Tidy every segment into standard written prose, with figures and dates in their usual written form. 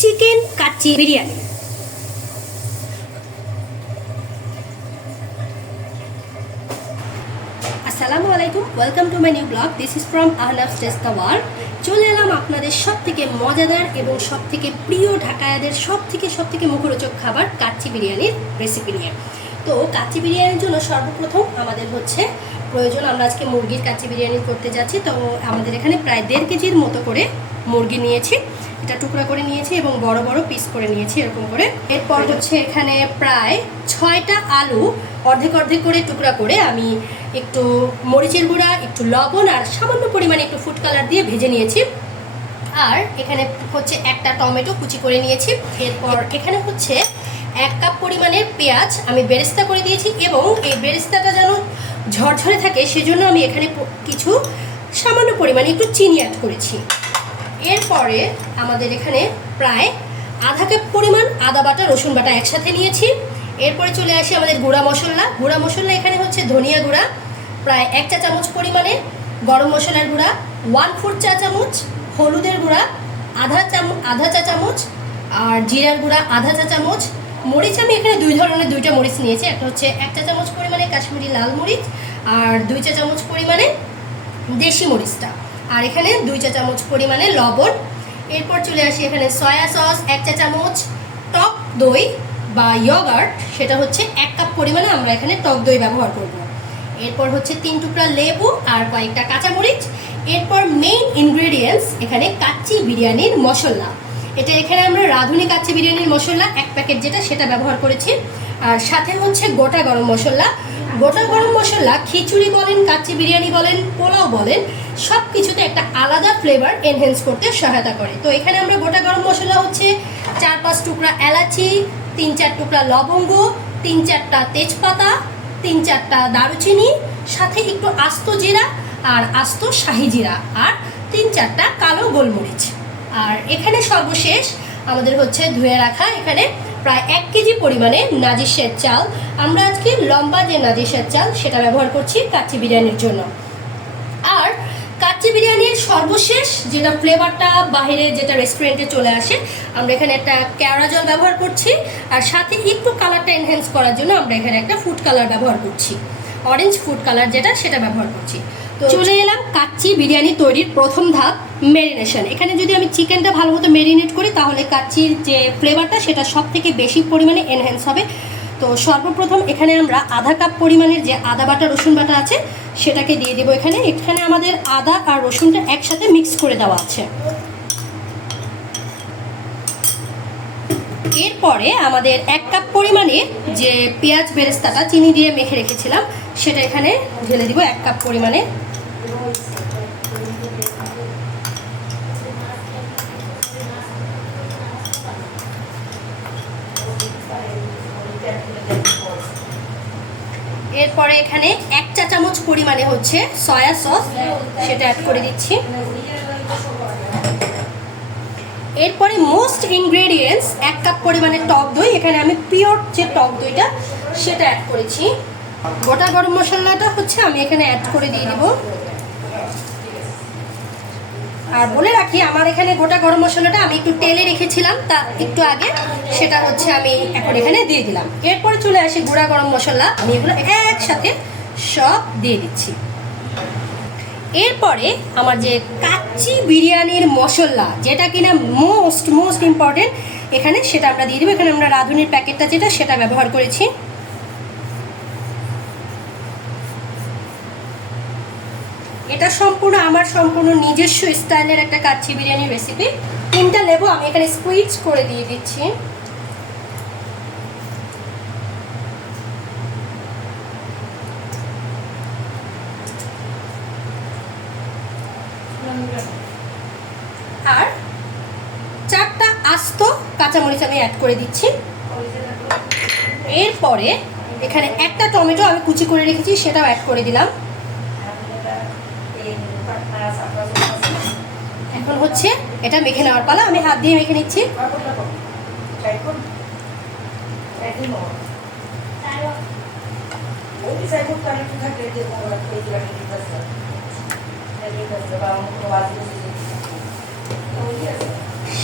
Chicken kacchi biryani. আসসালামু আলাইকুম, welcome to my new blog. This is from Ahnaf test the world. চলে এলাম আপনাদের সব থেকে মজাদার এবং সব থেকে প্রিয় ঢাকায়াদের সব থেকে মুখরোচক খাবার কাচ্চি বিরিয়ানির রেসিপি নিয়ে। তো কাচ্চি বিরিয়ানির জন্য সর্বপ্রথম আমাদের হচ্ছে প্রয়োজন, আমরা আজকে মুরগির কাচ্চি বিরিয়ানি করতে যাচ্ছি। তো আমাদের এখানে প্রায় 1.5 কেজির মতো করে মুরগি নিয়েছি, এটা টুকরা করে নিয়েছি এবং বড় বড় পিস করে নিয়েছি এরকম করে। এরপর হচ্ছে এখানে প্রায় 6টা আলু অর্ধেক অর্ধেক করে টুকরা করে আমি একটু মরিচের গুঁড়া, একটু লবণ আর সামান্য পরিমাণে একটু ফুড কালার দিয়ে ভেজে নিয়েছি। আর এখানে হচ্ছে একটা টমেটো কুচি করে নিয়েছি। এরপর এখানে হচ্ছে 1 কাপ পরিমাণের পেঁয়াজ আমি বেরেস্তা করে দিয়েছি এবং এই বেরেস্তাটা যেন ঝরঝরে থাকে সেজন্য আমি এখানে কিছু সামান্য পরিমাণে একটু চিনি অ্যাড করেছি। এরপরে আমাদের এখানে প্রায় আধা কাপ পরিমাণ আদা বাটা, রসুন বাটা একসাথে নিয়েছি। এরপরে চলে আসি আমাদের গুঁড়া মশলা। এখানে হচ্ছে ধনিয়া গুঁড়া প্রায় 1 চা চামচ পরিমাণে, গরম মশলার গুঁড়া 1/4 চা চামচ, হলুদের গুঁড়া আধা চা চামচ, আর জিরার গুঁড়া আধা চা চামচ। মরিচ আমি এখানে 2 ধরনের 2টা মরিচ নিয়েছি, একটা হচ্ছে 1 চা চামচ পরিমাণে কাশ্মীরি লাল মরিচ আর 2 চা চামচ পরিমাণে দেশি মরিচটা, আর এখানে 2 চা চামচ পরিমাণে লবণ। এরপর চলে আসি এখানে সয়া সস 1 চা চামচ, টক দই বা ইয়োগার্ট সেটা হচ্ছে 1 কাপ পরিমাণে আমরা এখানে টক দই ব্যবহার করব। এরপর হচ্ছে 3 টুকরা লেবু আর কয়েকটা কাঁচামরিচ। এরপর মেইন ইনগ্রেডিয়েন্টস এখানে কাচ্চি বিরিয়ানির মশলা। এটা এখানে আমরা রাঁধুনি কাচ্চি বিরিয়ানির মশলা 1 প্যাকেট যেটা সেটা ব্যবহার করেছি। আর সাথে হচ্ছে গোটা গরম মশলা খিচুড়ি বলেন, কাচ্চি বিরিয়ানি বলেন, পোলাও বলেন, সব কিছুতে একটা আলাদা ফ্লেভার এনহ্যান্স করতে সহায়তা করে। তো এখানে আমরা গোটা গরম মশলা হচ্ছে 4-5 টুকরা এলাচি, 3-4 টুকরা লবঙ্গ, 3-4টা তেজপাতা, 3-4টা দারুচিনি, সাথে একটু আস্ত জিরা আর আস্ত শাহি জিরা, আর 3-4টা কালো গোলমরিচ। আর এখানে সর্বশেষ আমাদের হচ্ছে ধুয়ে রাখা এখানে প্রায় 1 কেজি পরিমাণে নাজিশের চাল। আমরা আজকে লম্বা যে নাজিশের চাল সেটা ব্যবহার করছি কাচ্চি বিরিয়ানির জন্য। আর কাচ্চি বিরিয়ানির সর্বশেষ যেটা ফ্লেভারটা বাইরে যেটা রেস্টুরেন্টে চলে আসে, আমরা এখানে একটা কেওড়া জল ব্যবহার করছি। আর সাথে একটু কালারটা এনহ্যান্স করার জন্য আমরা এখানে একটা ফুড কালার ব্যবহার করছি, অরেঞ্জ ফুড কালার যেটা সেটা ব্যবহার করছি। তো চলে এলাম কাচ্চি বিরিয়ানি তৈরির প্রথম ধাপ, ম্যারিনেশন। এখানে যদি আমি চিকেনটা ভালো মতো ম্যারিনেট করি তাহলে কাচ্চির যে ফ্লেভারটা সেটা সব থেকে বেশি পরিমাণে এনহ্যান্স হবে। তো সর্বপ্রথম এখানে আমরা আধা কাপ পরিমাণের যে আদা বাটা রসুন বাটা আছে সেটাকে দিয়ে দেবো। এখানে আমাদের আদা আর রসুনটা একসাথে মিক্স করে দেওয়া আছে। এরপরে আমাদের 1 কাপ পরিমাণে যে পেঁয়াজ বেরেস্তাটা চিনি দিয়ে মেখে রেখেছিলাম সেটা এখানে ঢেলে দিব 1 কাপ পরিমাণে। এরপরে এখানে 1 চা চামচ পরিমাণে হচ্ছে সয়া সস সেটা অ্যাড করে দিচ্ছি। এরপরে মোস্ট ইনগ্রেডিয়েন্টস 1 কাপ পরিমাণে টক দই, এখানে আমি পিওর যে টক দইটা সেটা অ্যাড করেছি। গোটা গরম মশলাটা হচ্ছে আমি এখানে অ্যাড করে দিয়ে দিব। আর বলে রাখি আমার এখানে গোটা গরম মশলাটা আমি একটু তেলে রেখেছিলাম তা একটু আগে, সেটা হচ্ছে আমি এখন এখানে দিয়ে দিলাম। এরপরে চলে আসি গুঁড়া গরম মশলা, আমি এগুলো একসাথে সব দিয়ে দিচ্ছি। এরপরে আমার যে কাচ্চি বিরিয়ানির মশলা যেটা কিনা মোস্ট ইম্পর্টেন্ট এখানে, সেটা আমরা দিয়ে দেবো। এখানে আমরা রাঁধুনির প্যাকেটটা যেটা সেটা ব্যবহার করেছি। এটা আমার সম্পূর্ণ নিজস্ব স্টাইলের একটা কাচ্চি বিরিয়ানির রেসিপি। 3টা লেবু আমি এখানে স্কুইজ করে দিয়ে দিচ্ছি। আর 4টা আস্ত কাঁচামরিচ আমি অ্যাড করে দিচ্ছি। এরপরে এখানে একটা টমেটো আমি কুচি করে রেখেছি সেটাও অ্যাড করে দিলাম। এখন হচ্ছে এটা মেখে নেওয়ার পালা, আমি হাত দিয়ে মেখে নিচ্ছি।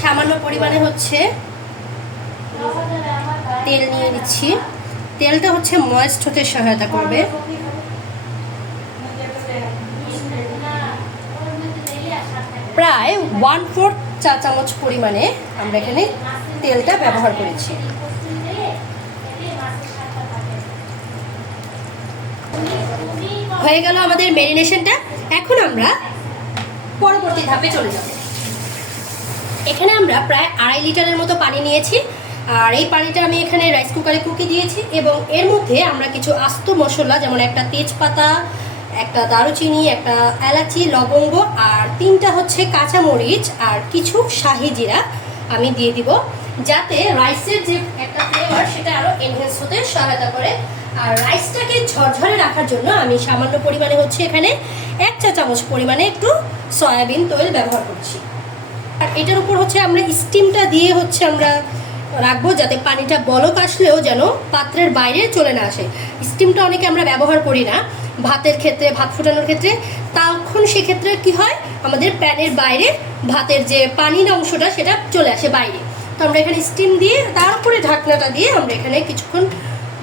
সামান্য পরিমাণে হচ্ছে তেল নিয়ে নিচ্ছি। তেলটা হচ্ছে ময়েস্ট হতে সহায়তা করবে। প্রায় 1/4 চা চামচ পরিমাণে আমরা এখানে তেলটা ব্যবহার করেছি। হয়ে গেল আমাদের ম্যারিনেশনটা। এখন আমরা পরবর্তী ধাপে চলে যাব। এখানে আমরা প্রায় 2.5 লিটারের মতো পানি নিয়েছি, আর এই পানিটা আমি এখানে রাইস কুকারে কুকি দিয়েছি এবং এর মধ্যে আমরা কিছু আস্ত মশলা যেমন একটা তেজপাতা, একটা দারুচিনি, একটা এলাচি, লবঙ্গ আর 3টা হচ্ছে কাঁচামরিচ আর কিছু শাহি জিরা আমি দিয়ে দিব, যাতে রাইসের যে একটা ফ্লেভার সেটা আরও এনহ্যান্স হতে সহায়তা করে। আর রাইসটাকে ঝরঝরে রাখার জন্য আমি সামান্য পরিমাণে হচ্ছে এখানে 1 চা চামচ পরিমাণে একটু সয়াবিন তেল ব্যবহার করছি। আর এটার উপর হচ্ছে আমরা স্টিমটা দিয়ে হচ্ছে আমরা রাখবো, যাতে পানিটা বলক আসলেও যেন পাত্রের বাইরে চলে না আসে। স্টিমটা অনেকে আমরা ব্যবহার করি না ভাতের ক্ষেত্রে, ভাত ফোটানোর ক্ষেত্রে, তখন সেক্ষেত্রে কি হয় আমাদের প্যানের বাইরে ভাতের যে পানির অংশটা সেটা চলে আসে বাইরে। তো আমরা এখানে স্টিম দিয়ে তারপরে ঢাকনাটা দিয়ে আমরা এখানে কিছুক্ষণ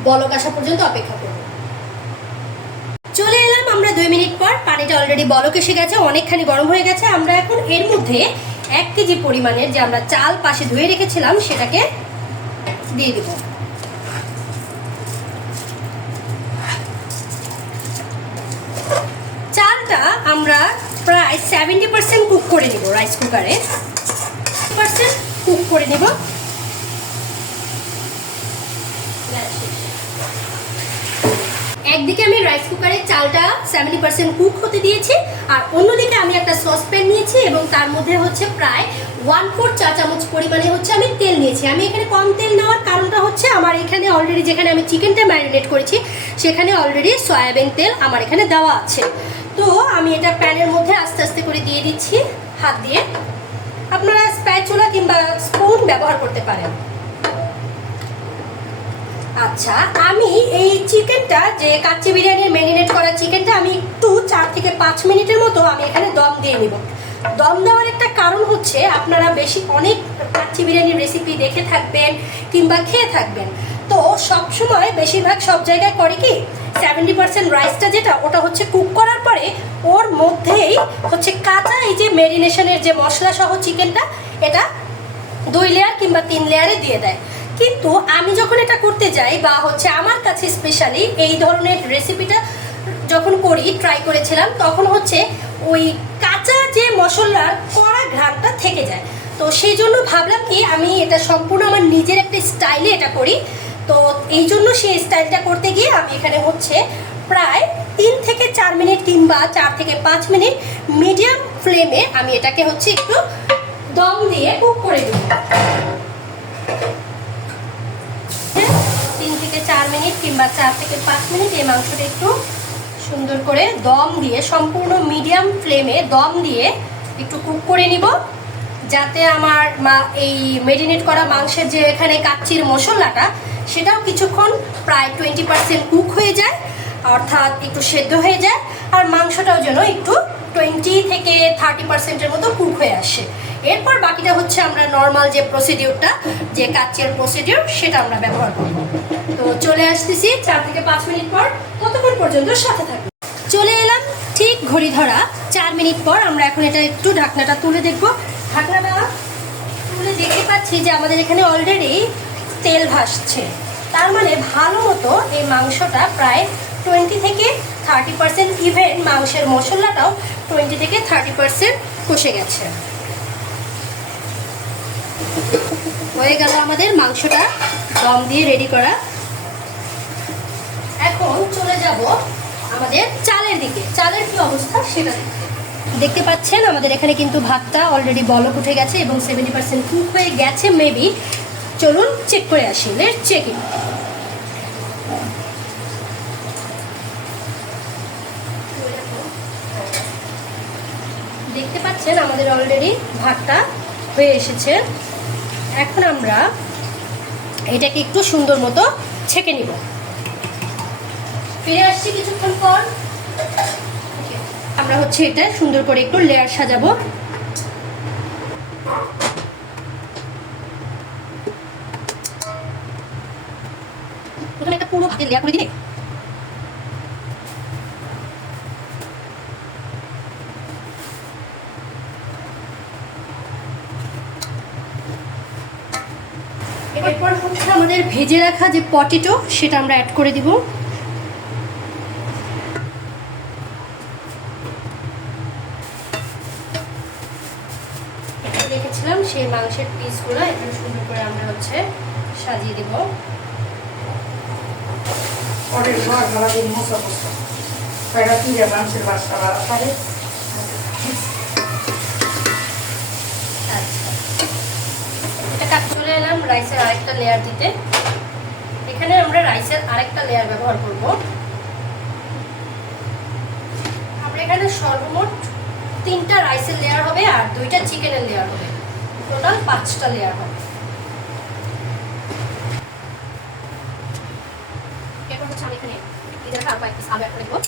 বলক আসা পর্যন্ত অপেক্ষা করব। চলে এলাম আমরা 2 মিনিট পর। পানিটা অলরেডি বলক এসে গেছে, অনেকখানি গরম হয়ে গেছে। আমরা এখন এর মধ্যে 1 কেজি পরিমাণের যে আমরা চাল পাশে ধুয়ে রেখেছিলাম সেটাকে দিয়ে দেব। চালটা আমরা প্রায় 70% কুক করে নিব রাইস কুকারে, 70% কুক করে নিব। একদিকে আমি রাইস কুকারে চালটা 70% কুক হতে দিয়েছি, আর অন্যদিকে আমি একটা সসপ্যান নিয়েছি এবং তার মধ্যে হচ্ছে প্রায় 1/4 চা চামচ পরিমাণে হচ্ছে আমি তেল নিয়েছি। আমি এখানে কম তেল নেওয়ার কারণটা হচ্ছে আমার এখানে অলরেডি যেখানে আমি চিকেনটা ম্যারিনেট করেছি সেখানে অলরেডি সয়াবিন তেল আমার এখানে দেওয়া আছে। তো আমি এটা প্যানের মধ্যে আস্তে আস্তে করে দিয়ে দিচ্ছি হাত দিয়ে। আপনারা স্প্যাচুলা কিংবা স্পুন ব্যবহার করতে পারেন। আচ্ছা, আমি এই চিকেনটা যে কাচ্চি বিরিয়ানির ম্যারিনেট করা চিকেনটা আমি একটু 4 থেকে 5 মিনিটের মতো আমি এখানে দম দিয়ে নিব। দম দেওয়ার একটা কারণ হচ্ছে আপনারা অনেক কাচ্চি বিরিয়ানির রেসিপি দেখে থাকবেন কিংবা খেয়ে থাকবেন, তো সবসময় বেশিরভাগ সব জায়গায় করে কি 70% রাইসটা যেটা ওটা হচ্ছে কুক করার পরে ওর মধ্যেই হচ্ছে কাঁচা এই যে ম্যারিনেশনের যে মশলা সহ চিকেনটা এটা 2 লেয়ার কিংবা 3 লেয়ারে দিয়ে দেয়। কিন্তু আমি যখন এটা করতে যাই বা হচ্ছে আমার কাছে স্পেশালি এই ধরনের রেসিপিটা যখন করি ট্রাই করেছিলাম, তখন হচ্ছে ওই কাঁচা যে মশলার কড়া ঘ্রাণটা থেকে যায়। তো সেই জন্য ভাবলাম কি আমি এটা সম্পূর্ণ আমার নিজের একটা স্টাইলে এটা করি। তো এই জন্য সেই স্টাইলটা করতে গিয়ে আমি এখানে হচ্ছে প্রায় 3 থেকে 4 মিনিট কিংবা 4 থেকে 5 মিনিট মিডিয়াম ফ্লেমে আমি এটাকে হচ্ছে একটু দম দিয়ে কুক করে দেব। 3 থেকে 4 মিনিট কিংবা 4 থেকে 5 মিনিট এই মাংসটা একটু সুন্দর করে দম দিয়ে সম্পূর্ণ মিডিয়াম ফ্লেমে দম দিয়ে একটু কুক করে নিব, যাতে আমার এই ম্যারিনেট করা মাংসের যে এখানে কাচ্চির মশলাটা সেটাও কিছুক্ষণ প্রায় 20% কুক হয়ে যায়, অর্থাৎ একটু সেদ্ধ হয়ে যায়, আর মাংসটাও যেন একটু 20 থেকে 30%-এর মতো কুক হয়ে আসে। এরপর বাকিটা হচ্ছে আমরা নর্মাল যে প্রসিডিউরটা, যে কাচ্চির প্রসিডিউর, সেটা আমরা ব্যবহার করব। তো চলে আসতেছি 4 থেকে 5 মিনিট পর, ততক্ষণ পর্যন্ত সাথে থাকবো। চলে এলাম ঠিক ঘড়ি ধরা 4 মিনিট পর। আমরা এখন এটা একটু ঢাকনাটা তুলে দেখব। ঢাকনাটা তুলে দেখতে পাচ্ছি যে আমাদের এখানে অলরেডি তেল ভাসছে, তার মানে ভালো মতো এই মাংসটা প্রায় 20 থেকে 30%, ইভেন মাংসের মশলাটাও 20 থেকে 30% কষে গেছে। হয়ে গেল আমাদের মাংসটা দম দিয়ে রেডি করা। এখন চলে যাব আমাদের চালের দিকে। চালের কি অবস্থা সেটা দেখতে পাচ্ছেন। আমাদের এখানে কিন্তু ভাতটা অলরেডি বলক উঠে গেছে এবং 70% কুক হয়ে গেছে মেবি। চলুন চেক করে আসি। Let's check it. দেখতে পাচ্ছেন আমাদের অলরেডি ভাতটা হয়ে এসেছে। এখন আমরা এটাকে একটু সুন্দর মতো ছেঁকে নিব। ফিরে আসছি কিছুক্ষণ পর। আমরা হচ্ছে এটা সুন্দর করে একটু লেয়ার সাজাবো। পুরো ভাতের লেয়ার করে দিলে এরপর হচ্ছে আমাদের ভেজে রাখা যে পটেটো সেটা আমরা অ্যাড করে দিব। রেখেছিলাম সেই মাংসের পিসগুলো এখানে সুন্দর করে আমরা হচ্ছে সাজিয়ে দিব। চলে এলাম রাইসের আরেকটা লেয়ার দিতে। এখানে আমরা রাইসের আরেকটা লেয়ার ব্যবহার করব। আমরা এখানে সর্বমোট 3টা রাইসের লেয়ার হবে আর 2টা চিকেনের লেয়ার হবে, টোটাল 5টা লেয়ার হবে। এরপর হচ্ছে আমি এখানে আরো কয়েক পিস আলু অ্যাড করে দেবো।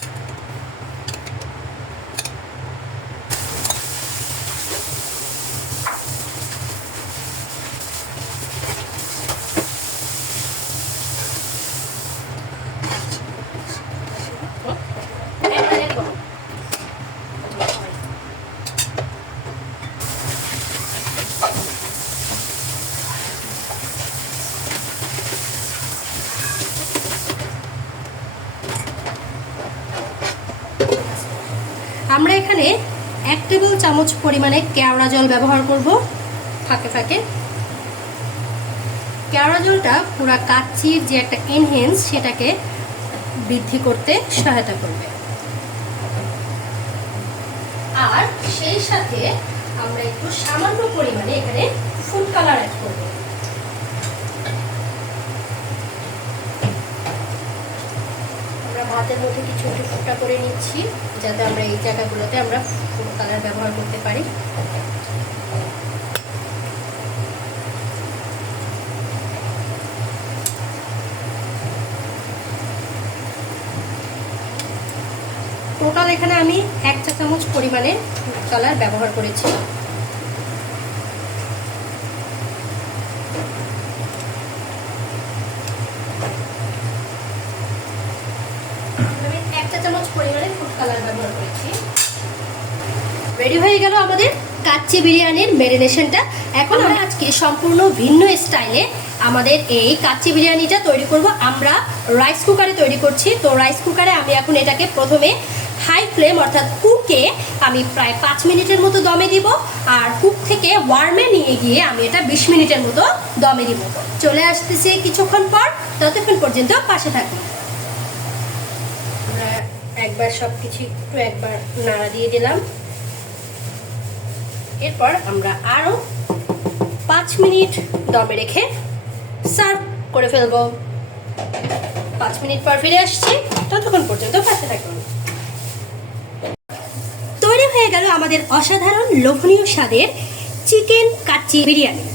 আমরা এখানে 1 টেবিল চামচ পরিমাণে কেওড়া জল ব্যবহার করব। ফাঁকে ফাঁকে কেওড়া জলটা পুরা কাচ্চির যে একটা এনহেন্স সেটাকে বৃদ্ধি করতে সহায়তা করবে। আর সেই সাথে আমরা একটু সামান্য পরিমাণে এখানে ফুড কালার অ্যাড করব। ভাতের মধ্যে কিছু একটু ফুটা করে নিচ্ছি যাতে আমরা এই জায়গাগুলোতে আমরা ফুড কালার ব্যবহার করতে পারি। টোটাল এখানে আমি 1 চা চামচ পরিমাণে ফুড কালার ব্যবহার করেছি। রেডি হয়ে গেল আমাদের কাচ্চি বিরিয়ানির ম্যারিনেশনটা। এখন আমরা আজকে সম্পূর্ণ ভিন্ন স্টাইলে আমাদের এই কাচ্চি বিরিয়ানিটা তৈরি করব। আমরা রাইস কুকারে তৈরি করছি। তো রাইস কুকারে আমি এখন এটাকে প্রথমে হাই ফ্লেম অর্থাৎ কুকে আমি প্রায় 5 মিনিটের মতো দমে দিব, আর কুক থেকে ওয়ার্মে নিয়ে গিয়ে আমি এটা 20 মিনিটের মতো দমে দিব। চলে আসতেছি কিছুক্ষণ পর, ততক্ষণ পর্যন্ত পাশে থাকুন। আমরা একবার সবকিছু একবার নাড়া দিয়ে দিলাম। এরপর আমরা আরো 5 মিনিট দমে রেখে সার্ভ করে ফেলবো। 5 মিনিট পর ফিরে আসছি, ততক্ষণ পর্যন্ত পাশে থাকুন। তৈরি হয়ে গেল আমাদের অসাধারণ লোভনীয় স্বাদের চিকেন কাচ্চি বিরিয়ানি।